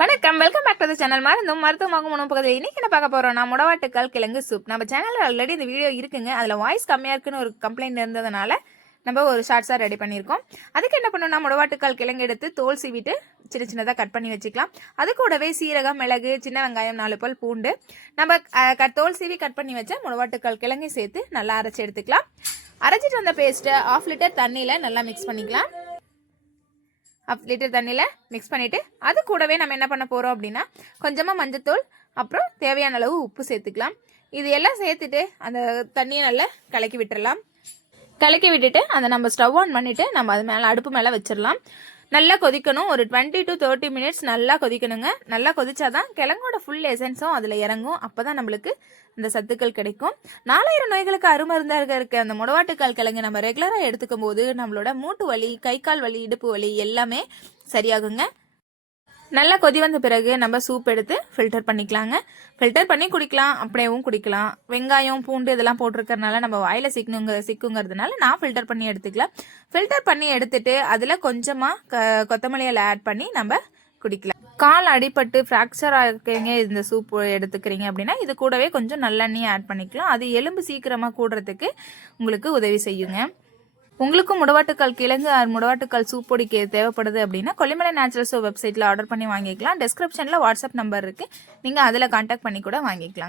வணக்கம், welcome back to the channel. மருத்துவமாகும் உணவு பகுதியில் இன்னைக்கு என்ன பார்க்க போறோம்? நான் முடவாட்டுக்கால் கிழங்கு சூப். நம்ம சேனல்ல ஆல்ரெடி இந்த வீடியோ இருக்குங்க. அதுல வாய்ஸ் கம்மியா இருக்குன்னு ஒரு கம்ப்ளைண்ட் இருந்ததுனால நம்ம ஒரு ஷார்ட்ஸா ரெடி பண்ணியிருக்கோம். அதுக்கு என்ன பண்ணணும்னா, முடவாட்டுக்கால் கிழங்கு எடுத்து தோல் சீவிட்டு சின்ன சின்னதாக கட் பண்ணி வச்சுக்கலாம். அது கூடவே சீரகம், மிளகு, சின்ன வெங்காயம், 4 பல் பூண்டு, நம்ம தோல் சீவி கட் பண்ணி வச்ச முடவாட்டுக்கால் கிழங்கை சேர்த்து நல்லா அரைச்சி எடுத்துக்கலாம். அரைச்சிட்டு வந்த பேஸ்ட்டை 1/2 லிட்டர் தண்ணியில் நல்லா மிக்ஸ் பண்ணிக்கலாம். 1/2 லிட்டர் தண்ணியில் மிக்ஸ் பண்ணிவிட்டு அது கூடவே நம்ம என்ன பண்ண போகிறோம் அப்படின்னா, கொஞ்சமாக மஞ்சத்தூள், அப்புறம் தேவையான அளவு உப்பு சேர்த்துக்கலாம். இது எல்லாம் சேர்த்துட்டு அந்த தண்ணியை நல்லா கலக்கி விட்டுடலாம். கலக்கி விட்டுட்டு அதை நம்ம ஸ்டவ் ஆன் பண்ணிவிட்டு நம்ம அது மேலே அடுப்பு மேலே வச்சிடலாம். நல்லா கொதிக்கணும். ஒரு 20 to 30 மினிட்ஸ் நல்லா கொதிக்கணுங்க. நல்லா கொதிச்சாதான் கிழங்கோட ஃபுல் எசன்ஸும் அதில் இறங்கும். அப்போ தான் நம்மளுக்கு இந்த சத்துக்கள் கிடைக்கும். 4000 நோய்களுக்கு அருமருந்தாக இருக்க அந்த முடவாட்டுக்கால் கிழங்கு நம்ம ரெகுலராக எடுத்துக்கும் போது நம்மளோட மூட்டு வலி, கை கால் வலி, இடுப்பு வலி எல்லாமே சரியாகுங்க. நல்லா கொதி வந்த பிறகு நம்ம சூப் எடுத்து ஃபில்டர் பண்ணிக்கலாங்க. ஃபில்டர் பண்ணி குடிக்கலாம், அப்படியேவும் குடிக்கலாம். வெங்காயம், பூண்டு இதெல்லாம் போட்டிருக்கறனால நம்ம வாயில சிக்குங்கிறதுனால நான் ஃபில்டர் பண்ணி எடுத்துக்கலாம். ஃபில்டர் பண்ணி எடுத்துட்டு அதில் கொஞ்சமாக கொத்தமல்லி இலை ஆட் பண்ணி நம்ம குடிக்கலாம். கால் அடிபட்டு ஃப்ராக்சர் ஆகிருக்கீங்க, இந்த சூப் எடுத்துக்கிறீங்க அப்படின்னா இது கூடவே கொஞ்சம் நல்லெண்ணெய் ஆட் பண்ணிக்கலாம். அது எலும்பு சீக்கிரமாக கூடுறதுக்கு உங்களுக்கு உதவி செய்யுங்க. உங்களுக்கும் முடவாட்டுக்கால் கிழங்கு முடவாட்டுக்கால் சூப் பொடி தேவைப்படுது அப்படின்னா கொல்லிமலை நேச்சுரல்ஸ் வெப்சைட்டில் ஆர்டர் பண்ணி வாங்கிக்கலாம். டிஸ்கிரிப்ஷனில் வாட்ஸ்அப் நம்பர் இருக்குது, நீங்கள் அதில் கான்டாக்ட் பண்ணி கூட வாங்கிக்கலாம்.